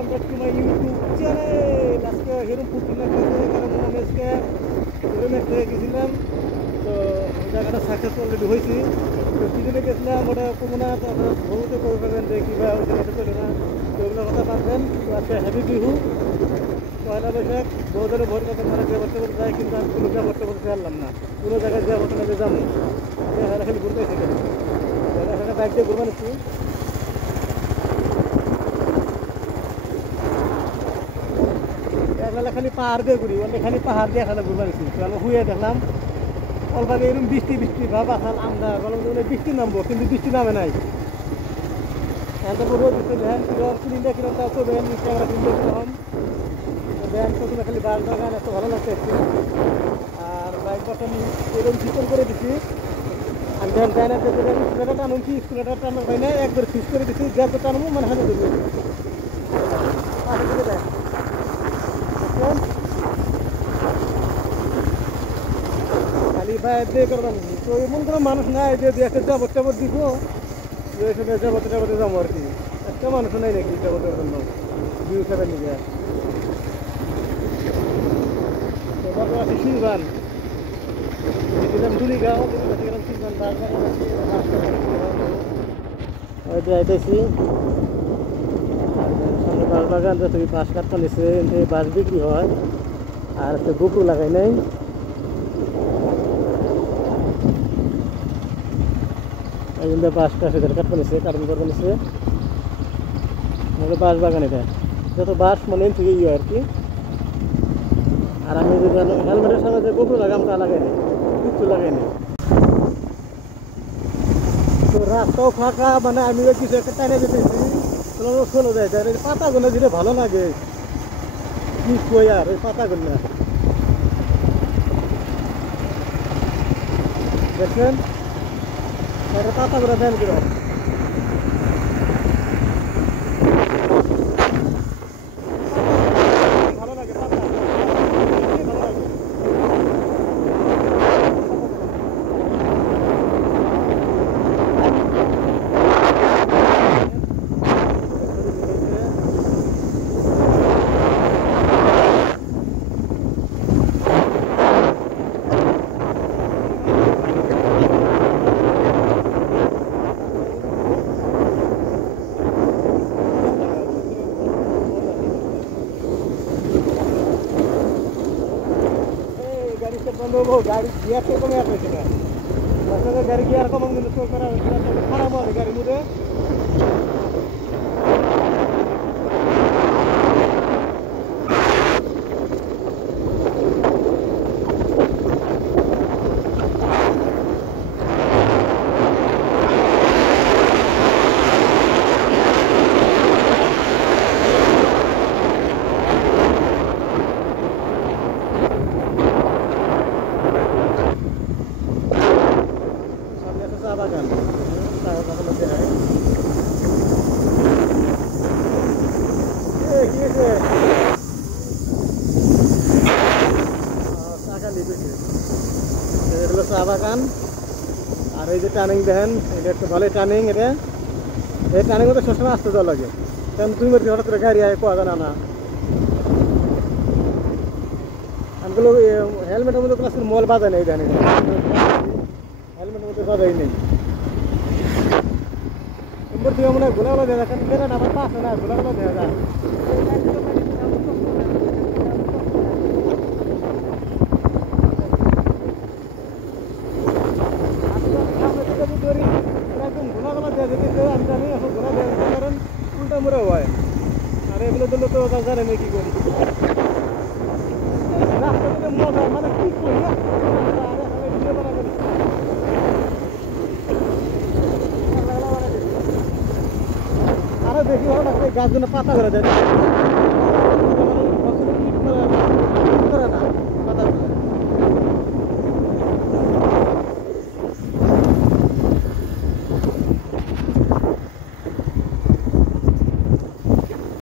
welcome back to my YouTube channel. আজকে হেরুম football খেলতে কারণ আমি আজকে রুমে গেছিলাম, তো জায়গাটা সাকসেস অলরেডি হয়েছি। তো পিছনে গেছিলাম, ওটা কমনা ভবিতে করে পাবেন যে কী বা ওই জায়গাটা চলে না, তো ওগুলো কথা পারবেন। তো আজকে হ্যাপি বিহু, পয়লা বৈশাখ। বহুদিনে ভোর মতো মানে যে বসতে বলতে যায়, কিন্তু আমি কোনো যা বসতে বলতে পারলাম না, কোনো জায়গায় যা বসতে না যাবো খালি ঘুরতে এসে গেল। এখানে বাইক দিয়ে ঘুরবেন একটু। একবেলা খালি পাহাড় দিয়ে ঘুরি, অনেক খালি পাহাড় দিয়ে খালি ঘুরবার গেছি। তো আমি হুয়ে দেখলাম অল্প আগে এরকম বৃষ্টি বৃষ্টি ভাব আসাল, আমরা বললাম যে বৃষ্টি নামবো, কিন্তু বৃষ্টি নামে নাই। এত রোদ দিচ্ছে, ভ্যান কিরম ক্লিনটা কিরম তা তো ভ্যান ক্যামেরা ক্লিনটা কিরকম ভ্যান প্রথমে খালি বাস বাগান এত ভালো লাগছে একটু। আর বাইক বটন এরকম চিকন করে দিচ্ছি। আমি ভ্যান ভ্যানের স্কুলেটা টানুছি, স্কুলেটা টানো হয় না, একবার ফিক্স করে দিচ্ছি, গ্যাস টানবো মানে হাতে ধরবো পাশে দেয়। খালি বাইর দিয়ে করবেন, তো এমন কোনো মানুষ নাই যে দু একটা জাবর টাবর দিব, দু একটা জাবর টাবরে যাবো আর কি। একটা মানুষ নাই নাকি জাবর টাবর জন্য ভিউ খেবেন নিজে। তো বাবা আছে শিলবান, গেছিলাম দুলিগাঁও, গেছিলাম শিলবান বাস বাগান আছে, ওই যে আইতেছি। আর সামনে বাস বাগান, যত বাস কাটতে নিচ্ছে বাস বিক্রি হয়। আর একটা গোপু লাগাই নাই, এই জন্য বাসটা সেখানে কাটতে নিচ্ছে, কাটন করতে নিচ্ছে। বাস বাগান এটা যত বাস মানে থেকে ইয়ে আর কি। আর আমি যদি হেলমেটের সামনে যে গোপু লাগাম তা লাগাই নাই, কিচ্ছু লাগাই নাই। তো রাস্তাও ফাঁকা, মানে আমি কিছু একটা টাইনে যেতেছি, চলে যায় পাতাগুলো যেটা ভালো লাগে কি কই আর ওই পাতাগুলো দেখছেন, একটা পাতাগুলো দেন কিরকম ভালো লাগে, পাতা ভালো লাগে। বন্ধ হবো, গাড়ি গিয়ার তো কমে আসছে না, গাড়ি গিয়ার কম কিন্তু খারাপ হবে গাড়ির মধ্যে। চা বাগান, চা বাগান দেখায় কি হয়েছে, চা খালি পেয়েছে। এটা হলো চা বাগান। আর এই যে টার্নিং দেখেন, এটা একটু ভালোই টার্নিং। এটা এই টার্নিং মধ্যে সবসময় আসতে যাওয়া লাগে, কারণ তুমি হঠাৎ করে গাড়ি আয় কোয়া জানা না। আমগুলো হেলমেটের মধ্যে কোনো মল বাঁধা নেই, জানি হেলমেটের মধ্যে বাঁধাই নেই। নম্বর থেকে মনে হয় গোলাগুলো দেখা যায়, বেড়াটা আবার পাশে না, গোলাগুলো দেখা যায়। একদম গোলাগুলো দেওয়া যেতে আমি জানি, এখন গোলা দেওয়া যেতে কারণ উল্টা মুড়ে হয়। আর এগুলো দিলে তো জানে না কি করি, রাস্তা থেকে মজা মানে কি করি না। আরো বেশি ভালো লাগবে গাছগুলো পাতা করে দেয়।